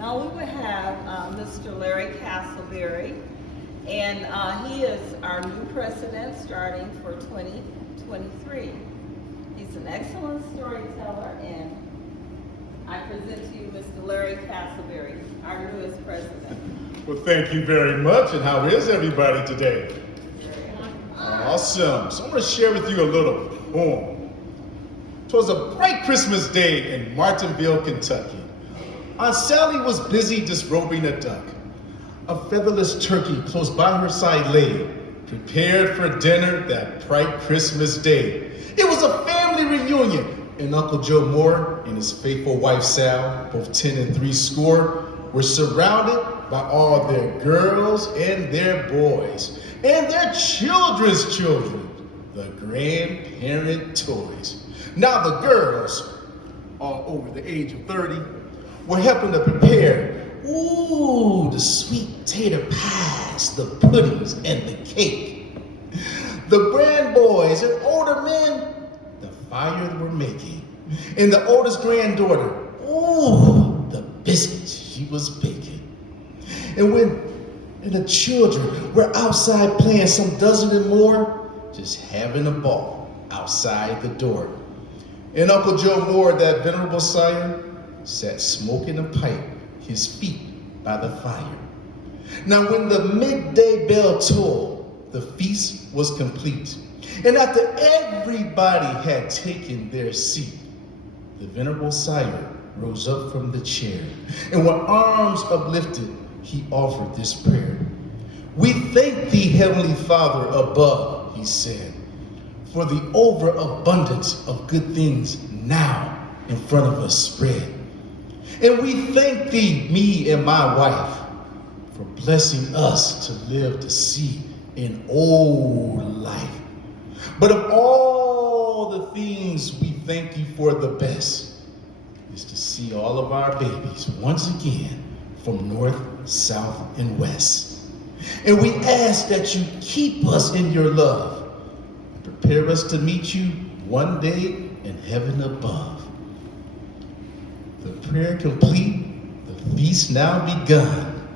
Now we will have Mr. Larry Castleberry, and he is our new president starting for 2023. He's an excellent storyteller, and I present to you Mr. Larry Castleberry, our newest president. Well, thank you very much, and how is everybody today? Awesome. So I'm going to share with you a little poem. It was a bright Christmas day in Martinsville, Kentucky. Aunt Sally was busy disrobing a duck. A featherless turkey close by her side lay, prepared for dinner that bright Christmas day. It was a family reunion, and Uncle Joe Moore and his faithful wife Sal, both 10 and 3 score, were surrounded by all their girls and their boys, and their children's children, the grandparent toys. Now the girls, all over the age of 30, were helping to prepare, the sweet tater pies, the puddings, and the cake. The grand boys and older men, the fire were making. And the oldest granddaughter, the biscuits she was baking. And the children were outside playing, some dozen and more, just having a ball outside the door. And Uncle Joe Moore, that venerable sire, sat smoking a pipe, his feet by the fire. Now when the midday bell tolled, the feast was complete. And after everybody had taken their seat, the venerable sire rose up from the chair, and with arms uplifted, he offered this prayer. We thank thee, Heavenly Father above, he said, for the overabundance of good things now in front of us spread. And we thank thee, me and my wife, for blessing us to live to see an old life. But of all the things we thank you for, the best is to see all of our babies once again from north, south, and west. And we ask that you keep us in your love. Prepare us to meet you one day in heaven above. The prayer complete, the feast now begun.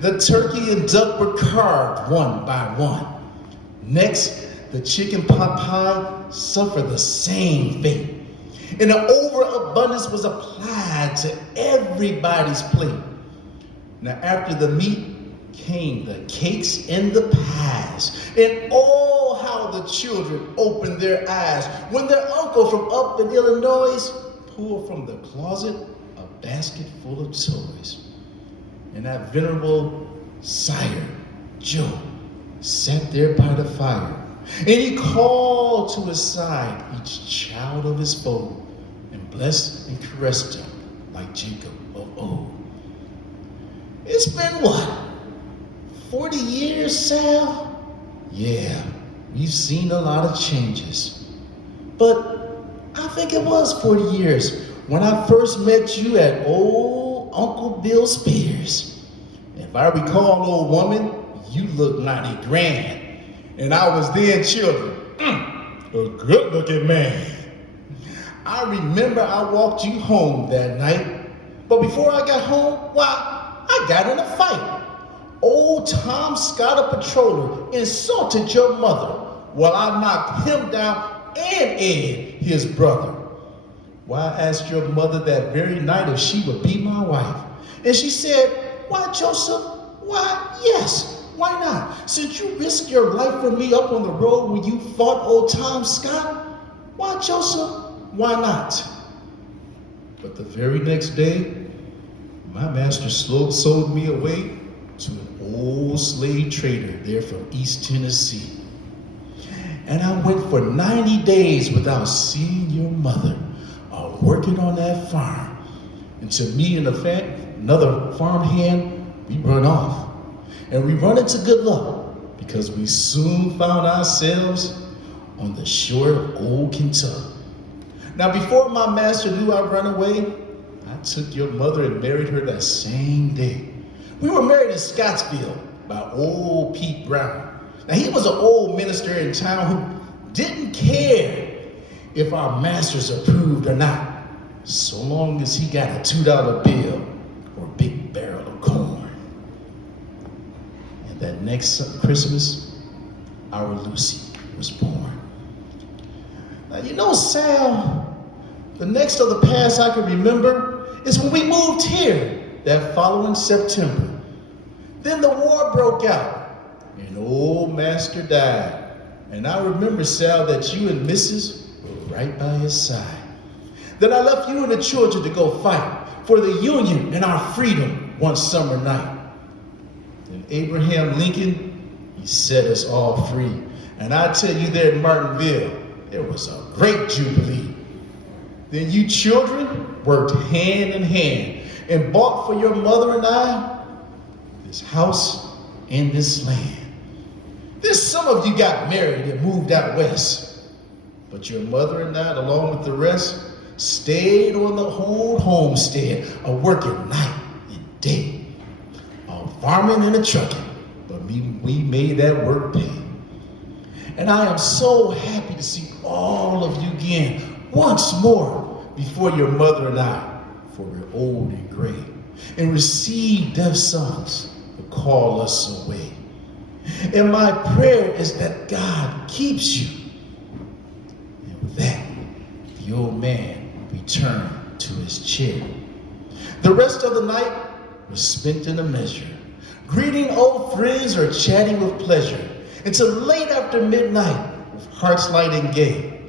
The turkey and duck were carved one by one. Next, the chicken pot pie suffered the same fate. And an overabundance was applied to everybody's plate. Now after the meat came the cakes and the pies. And oh, how the children opened their eyes when their uncle from up in Illinois pulled from the closet a basket full of toys. And that venerable sire, Joe, sat there by the fire. And he called to his side each child of his fold and blessed and caressed them like Jacob of old. It's been what, 40 years, Sal? Yeah, we've seen a lot of changes. But I think it was 40 years when I first met you at old Uncle Bill Spears. If I recall, old woman, you looked mighty grand. And I was then children, a good-looking man. I remember I walked you home that night, but before I got home, I got in a fight. Old Tom Scott, a patroller, insulted your mother while I knocked him down and Ed, his brother. I asked your mother that very night if she would be my wife. And she said, why, Joseph? Why, yes. Why not? Since you risked your life for me up on the road when you fought old Tom Scott, why, Joseph? Why not? But the very next day, my master sold me away to an old slave trader there from East Tennessee. And I went for 90 days without seeing your mother or working on that farm. Until me and another farmhand, we run off. And we run into good luck because we soon found ourselves on the shore of old Kentucky. Now, before my master knew I'd run away, I took your mother and married her that same day. We were married in Scottsville by old Pete Brown. Now, he was an old minister in town who didn't care if our masters approved or not, so long as he got a $2 bill or big that next Christmas, our Lucy was born. Now, you know, Sal, the next of the past I can remember is when we moved here that following September. Then the war broke out, and old Master died. And I remember, Sal, that you and Mrs. were right by his side. Then I left you and the children to go fight for the Union and our freedom one summer night. And Abraham Lincoln, he set us all free. And I tell you, there in Martinsville, it was a great jubilee. Then you children worked hand in hand and bought for your mother and I this house and this land. Then some of you got married and moved out west. But your mother and I, along with the rest, stayed on the whole homestead, working night and day, farming and a trucking. But we made that work pay. And I am so happy to see all of you again once more before your mother and I, for we're old and gray, and receive deaf sons to call us away. And my prayer is that God keeps you. And with that, the old man returned to his chair. The rest of the night was spent in a measure, greeting old friends or chatting with pleasure, until late after midnight, with hearts light and gay.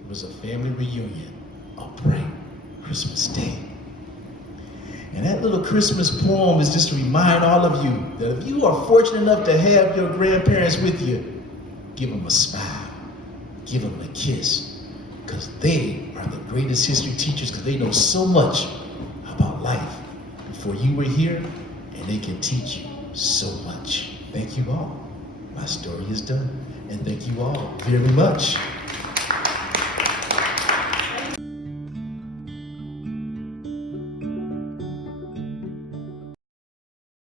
It was a family reunion, a bright Christmas day. And that little Christmas poem is just to remind all of you that if you are fortunate enough to have your grandparents with you, give them a smile, give them a kiss, because they are the greatest history teachers, because they know so much about life before you were here, and they can teach you so much. Thank you all. My story is done, and thank you all very much.